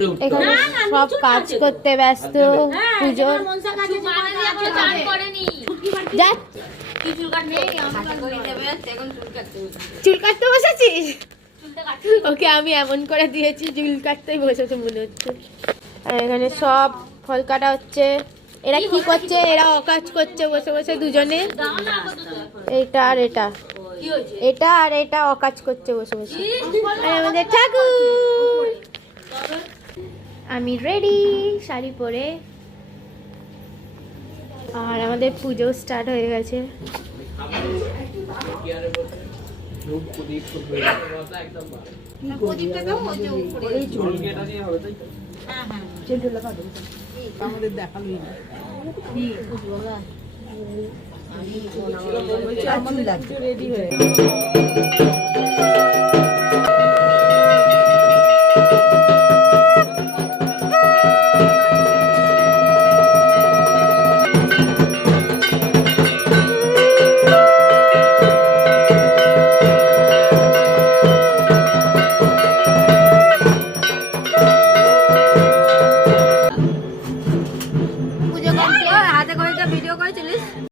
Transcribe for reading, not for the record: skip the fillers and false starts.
এখানে সব কাজ করতে ব্যস্ত পুজোর চুল কাটতে বসেছিস ওকে আমি এমন করে দিয়েছি চুল কাটতেই বসেছে মনে হচ্ছে। আর এখানে সব ফল কাটা হচ্ছে। এরা কি করছে? এরা অকাজ করছে বসে বসে দুজনে। এটা আর এটা, এটা আর এটা অকাজ করছে বসে বসে। আর আমাদের ঠাকুর, আমি রেডি শাড়ি পরে। আর আমাদের পুজো স্টার্ট হয়ে গেছে। রেডি হয়ে